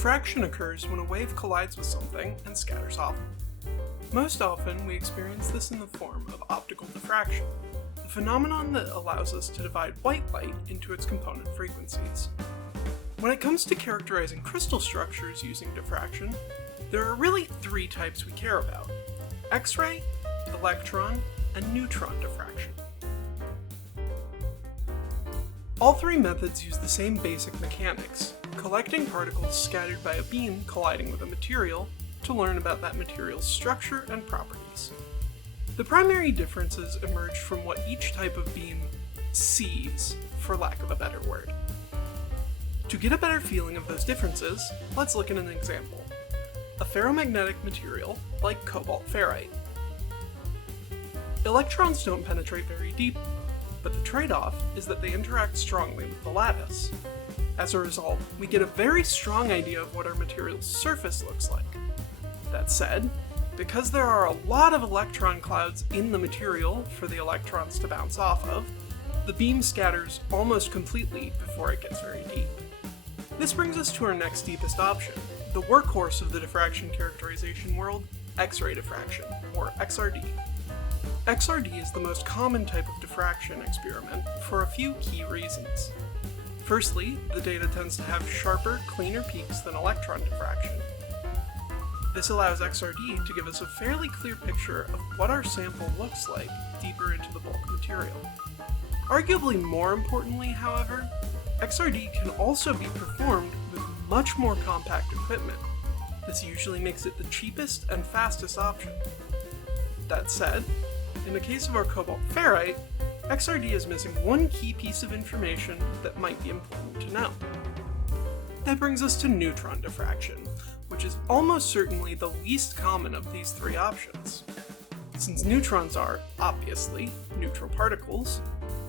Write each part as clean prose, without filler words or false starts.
Diffraction occurs when a wave collides with something and scatters off. Most often, we experience this in the form of optical diffraction, the phenomenon that allows us to divide white light into its component frequencies. When it comes to characterizing crystal structures using diffraction, there are really three types we care about: X-ray, electron, and neutron diffraction. All three methods use the same basic mechanics, collecting particles scattered by a beam colliding with a material to learn about that material's structure and properties. The primary differences emerge from what each type of beam sees, for lack of a better word. To get a better feeling of those differences, let's look at an example: a ferromagnetic material like cobalt ferrite. Electrons don't penetrate very deep, but the trade-off is that they interact strongly with the lattice. As a result, we get a very strong idea of what our material's surface looks like. That said, because there are a lot of electron clouds in the material for the electrons to bounce off of, the beam scatters almost completely before it gets very deep. This brings us to our next deepest option, the workhorse of the diffraction characterization world, X-ray diffraction, or XRD. XRD is the most common type of diffraction experiment for a few key reasons. Firstly, the data tends to have sharper, cleaner peaks than electron diffraction. This allows XRD to give us a fairly clear picture of what our sample looks like deeper into the bulk material. Arguably more importantly, however, XRD can also be performed with much more compact equipment. This usually makes it the cheapest and fastest option. That said, in the case of our cobalt ferrite, XRD is missing one key piece of information that might be important to know. That brings us to neutron diffraction, which is almost certainly the least common of these three options. Since neutrons are, obviously, neutral particles,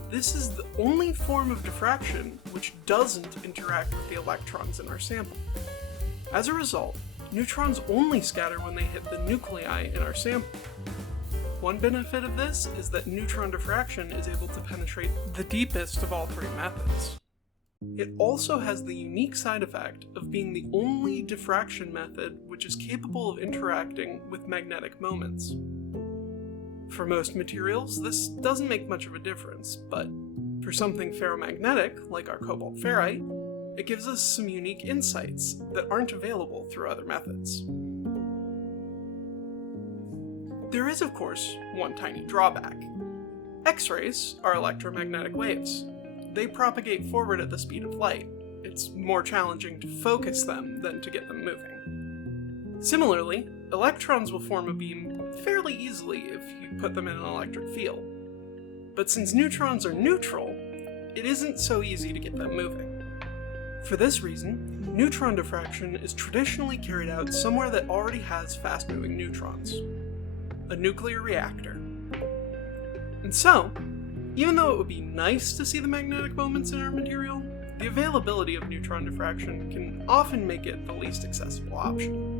this is the only form of diffraction which doesn't interact with the electrons in our sample. As a result, neutrons only scatter when they hit the nuclei in our sample. One benefit of this is that neutron diffraction is able to penetrate the deepest of all three methods. It also has the unique side effect of being the only diffraction method which is capable of interacting with magnetic moments. For most materials, this doesn't make much of a difference, but for something ferromagnetic, like our cobalt ferrite, it gives us some unique insights that aren't available through other methods. There is, of course, one tiny drawback. X-rays are electromagnetic waves. They propagate forward at the speed of light. It's more challenging to focus them than to get them moving. Similarly, electrons will form a beam fairly easily if you put them in an electric field. But since neutrons are neutral, it isn't so easy to get them moving. For this reason, neutron diffraction is traditionally carried out somewhere that already has fast-moving neutrons: a nuclear reactor. And so, even though it would be nice to see the magnetic moments in our material, the availability of neutron diffraction can often make it the least accessible option.